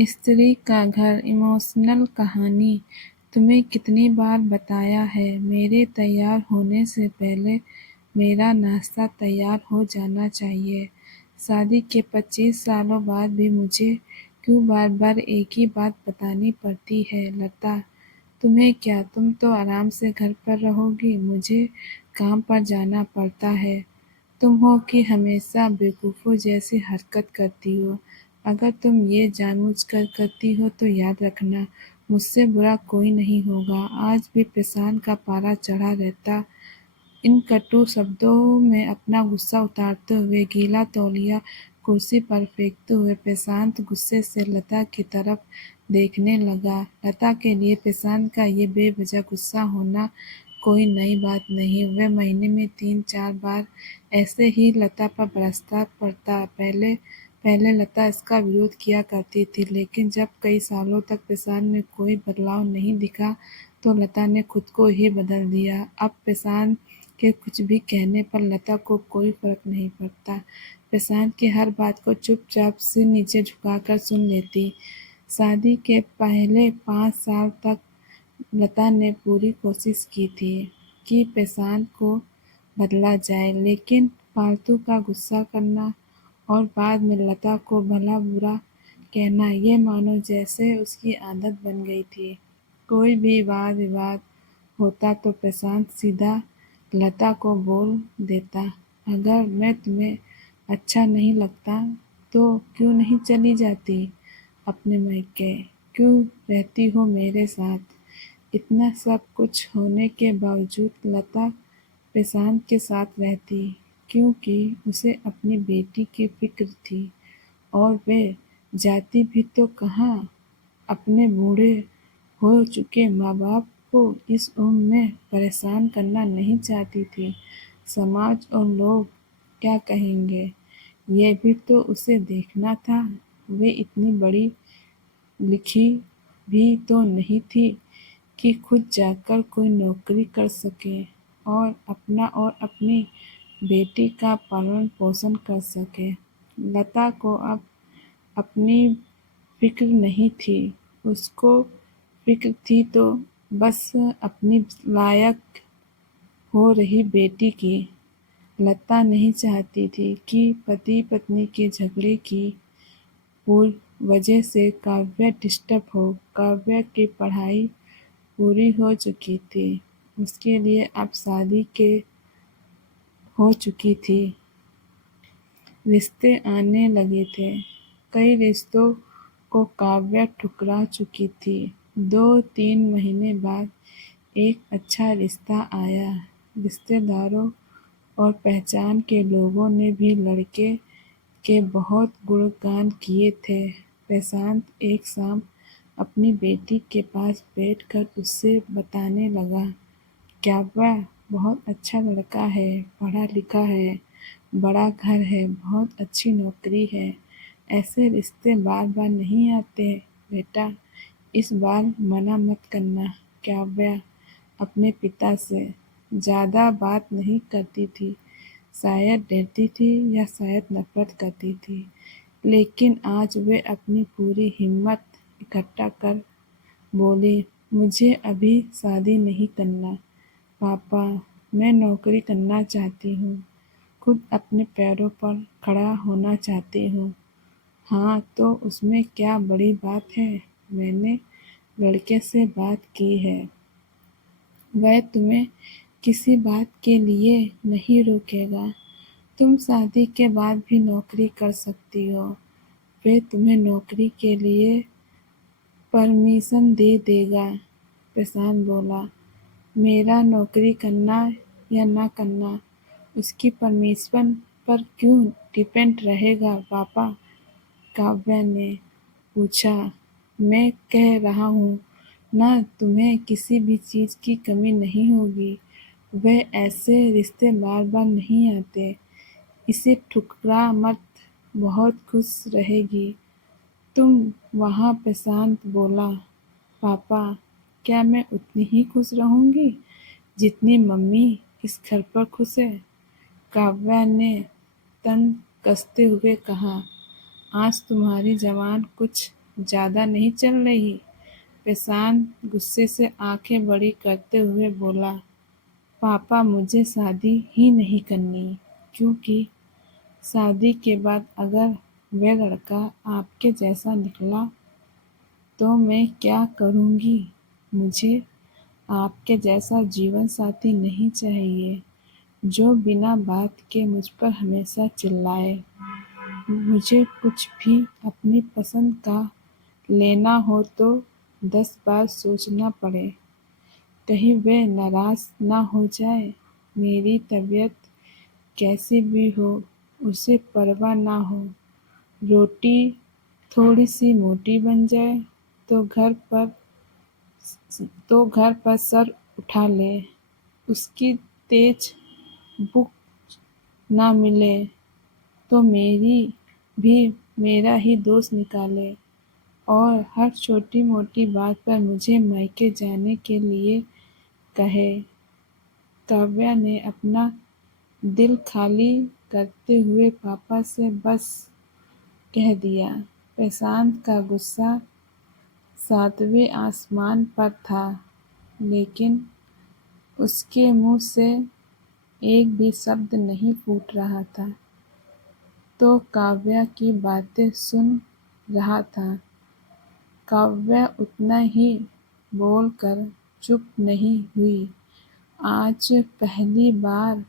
स्त्री का घर इमोशनल कहानी। तुम्हें कितनी बार बताया है, मेरे तैयार होने से पहले मेरा नाश्ता तैयार हो जाना चाहिए। शादी के 25 सालों बाद भी मुझे क्यों बार बार एक ही बात बतानी पड़ती है? लता, तुम्हें क्या, तुम तो आराम से घर पर रहोगी, मुझे काम पर जाना पड़ता है। तुम हो कि हमेशा बेवकूफ़ों जैसी हरकत करती हो। अगर तुम ये जानबूझकर करती हो तो याद रखना, मुझसे बुरा कोई नहीं होगा। आज भी प्रशांत का पारा चढ़ा रहता। इन कटु शब्दों में अपना गुस्सा उतारते हुए गीला तौलिया कुर्सी पर फेंकते हुए प्रशांत गुस्से से लता की तरफ देखने लगा। लता के लिए प्रशांत का ये बेवजह गुस्सा होना कोई नई बात नहीं। वह महीने में 3-4 बार ऐसे ही लता पर बरसता पड़ता। पहले पहले लता इसका विरोध किया करती थी, लेकिन जब कई सालों तक प्रशांत में कोई बदलाव नहीं दिखा तो लता ने खुद को ही बदल दिया। अब प्रशांत के कुछ भी कहने पर लता को कोई फर्क नहीं पड़ता। प्रशांत की हर बात को चुपचाप सिर नीचे झुकाकर सुन लेती। शादी के पहले 5 साल तक लता ने पूरी कोशिश की थी कि प्रशांत को बदला जाए, लेकिन फालतू का गुस्सा करना और बाद में लता को भला बुरा कहना, ये मानो जैसे उसकी आदत बन गई थी। कोई भी वाद विवाद होता तो प्रशांत सीधा लता को बोल देता, अगर मैं तुम्हें अच्छा नहीं लगता तो क्यों नहीं चली जाती अपने मायके, क्यों रहती हो मेरे साथ? इतना सब कुछ होने के बावजूद लता प्रशांत के साथ रहती, क्योंकि उसे अपनी बेटी की फिक्र थी। और वे जाती भी तो कहाँ, अपने बूढ़े हो चुके माँ-बाप को इस उम्र में परेशान करना नहीं चाहती थी। समाज और लोग क्या कहेंगे, ये भी तो उसे देखना था। वे इतनी बड़ी लिखी भी तो नहीं थी कि खुद जाकर कोई नौकरी कर सके और अपना और अपनी बेटी का पालन पोषण कर सके। लता को अब अपनी फिक्र नहीं थी, उसको फिक्र थी तो बस अपनी लायक हो रही बेटी की। लता नहीं चाहती थी कि पति पत्नी के झगड़े की वजह से काव्या डिस्टर्ब हो। काव्या की पढ़ाई पूरी हो चुकी थी, उसके लिए अब शादी के हो चुकी थी, रिश्ते आने लगे थे। कई रिश्तों को काव्या ठुकरा चुकी थी। 2-3 महीने बाद एक अच्छा रिश्ता आया। रिश्तेदारों और पहचान के लोगों ने भी लड़के के बहुत गुणगान किए थे। प्रशांत एक शाम अपनी बेटी के पास बैठकर उससे बताने लगा, काव्या बहुत अच्छा लड़का है, पढ़ा लिखा है, बड़ा घर है, बहुत अच्छी नौकरी है। ऐसे रिश्ते बार बार नहीं आते बेटा, इस बार मना मत करना। काव्या अपने पिता से ज़्यादा बात नहीं करती थी, शायद डरती थी या शायद नफरत करती थी, लेकिन आज वे अपनी पूरी हिम्मत इकट्ठा कर बोली, मुझे अभी शादी नहीं करना पापा, मैं नौकरी करना चाहती हूँ, खुद अपने पैरों पर खड़ा होना चाहती हूँ। हाँ तो उसमें क्या बड़ी बात है, मैंने लड़के से बात की है, वह तुम्हें किसी बात के लिए नहीं रोकेगा। तुम शादी के बाद भी नौकरी कर सकती हो, वह तुम्हें नौकरी के लिए परमिशन दे देगा। प्रशांत बोला, मेरा नौकरी करना या ना करना उसकी परमिशन पर क्यों डिपेंड रहेगा पापा? काव्या ने पूछा, मैं कह रहा हूँ ना, तुम्हें किसी भी चीज़ की कमी नहीं होगी। वह ऐसे रिश्ते बार बार नहीं आते, इसे ठुकरा मत, बहुत खुश रहेगी तुम वहाँ। प्रशांत बोला, पापा क्या मैं उतनी ही खुश रहूँगी जितनी मम्मी इस घर पर खुश है? काव्या ने तन कसते हुए कहा, आज तुम्हारी ज़बान कुछ ज़्यादा नहीं चल रही? प्रशांत गुस्से से आंखें बड़ी करते हुए बोला, पापा मुझे शादी ही नहीं करनी, क्योंकि शादी के बाद अगर वह लड़का आपके जैसा निकला तो मैं क्या करूँगी? मुझे आपके जैसा जीवन साथी नहीं चाहिए, जो बिना बात के मुझ पर हमेशा चिल्लाए। मुझे कुछ भी अपनी पसंद का लेना हो तो 10 बार सोचना पड़े, कहीं वह नाराज़ ना हो जाए। मेरी तबीयत कैसी भी हो, उसे परवाह ना हो। रोटी थोड़ी सी मोटी बन जाए तो घर पर सर उठा ले। उसकी तेज भूख ना मिले तो मेरा ही दोष निकाले और हर छोटी-मोटी बात पर मुझे मायके जाने के लिए कहे। काव्या ने अपना दिल खाली करते हुए पापा से बस कह दिया। प्रशांत का गुस्सा 7वें आसमान पर था, लेकिन उसके मुंह से एक भी शब्द नहीं फूट रहा था। तो काव्या की बातें सुन रहा था। काव्या उतना ही बोलकर चुप नहीं हुई। आज पहली बार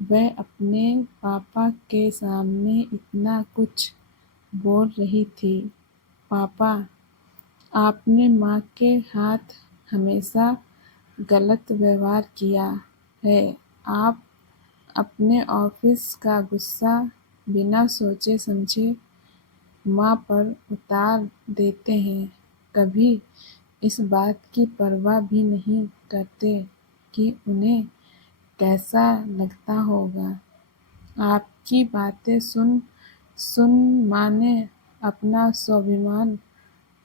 वह अपने पापा के सामने इतना कुछ बोल रही थी। पापा, आपने माँ के हाथ हमेशा गलत व्यवहार किया है। आप अपने ऑफिस का गुस्सा बिना सोचे समझे माँ पर उतार देते हैं। कभी इस बात की परवाह भी नहीं करते कि उन्हें कैसा लगता होगा। आपकी बातें सुन सुन माँ ने अपना स्वाभिमान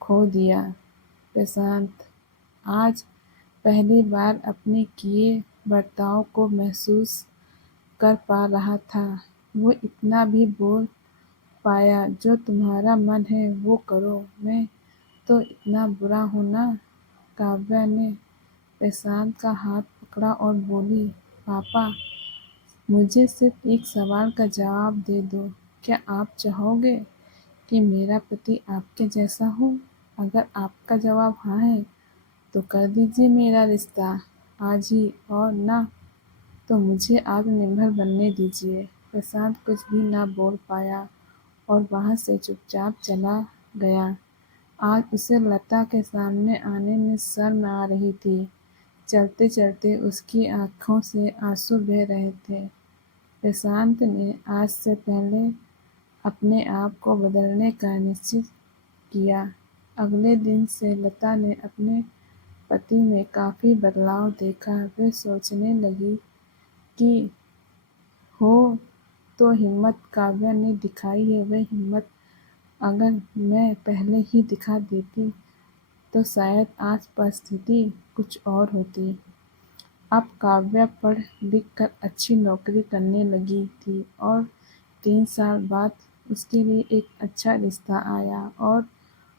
खो दिया। प्रशांत आज पहली बार अपने किए बर्ताव को महसूस कर पा रहा था। वो इतना भी बोल पाया, जो तुम्हारा मन है वो करो, मैं तो इतना बुरा हूँ ना? काव्या ने प्रशांत का हाथ पकड़ा और बोली, पापा, मुझे सिर्फ एक सवाल का जवाब दे दो। क्या आप चाहोगे कि मेरा पति आपके जैसा हो? अगर आपका जवाब हाँ है तो कर दीजिए मेरा रिश्ता आज ही, और ना तो मुझे आत्मनिर्भर बनने दीजिए। प्रशांत कुछ भी ना बोल पाया और वहाँ से चुपचाप चला गया। आज उसे लता के सामने आने में शर्म आ रही थी। चलते-चलते उसकी आँखों से आँसू बह रहे थे। प्रशांत ने आज से पहले अपने आप को बदलने का निश्चय किया। अगले दिन से लता ने अपने पति में काफ़ी बदलाव देखा। वह सोचने लगी कि हो तो हिम्मत काव्या ने दिखाई है, वह हिम्मत अगर मैं पहले ही दिखा देती तो शायद आज परिस्थिति कुछ और होती। अब काव्या पढ़ लिख कर अच्छी नौकरी करने लगी थी और 3 साल बाद उसके लिए एक अच्छा रिश्ता आया और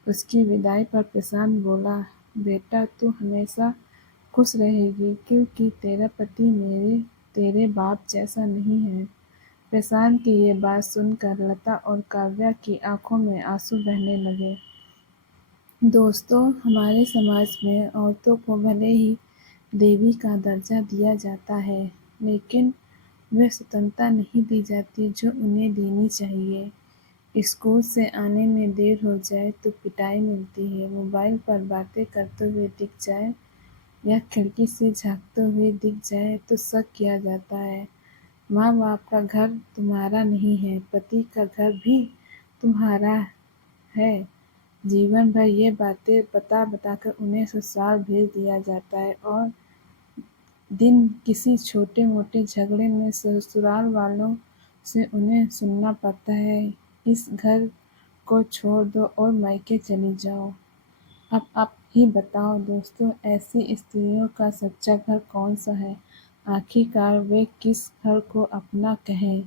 उसकी विदाई पर प्रशांत बोला, बेटा तू हमेशा खुश रहेगी, क्योंकि तेरा पति तेरे बाप जैसा नहीं है। प्रशांत की ये बात सुनकर लता और काव्या की आंखों में आंसू बहने लगे। दोस्तों, हमारे समाज में औरतों को भले ही देवी का दर्जा दिया जाता है, लेकिन वह स्वतंत्रता नहीं दी जाती जो उन्हें देनी चाहिए। स्कूल से आने में देर हो जाए तो पिटाई मिलती है, मोबाइल पर बातें करते हुए दिख जाए या खिड़की से झाँकते हुए दिख जाए तो शक किया जाता है। माँ-बाप का घर तुम्हारा नहीं है, पति का घर भी तुम्हारा है। जीवन भर ये बातें बता-बताकर उन्हें ससुराल भेज दिया जाता है और दिन किसी छोटे-मोटे झगड़े में ससुराल वालों से उन्हें सुनना पड़ता है, इस घर को छोड़ दो और मायके चली जाओ। अब आप ही बताओ दोस्तों, ऐसी स्त्रियों का सच्चा घर कौन-सा है? आखिरकार वे किस घर को अपना कहें?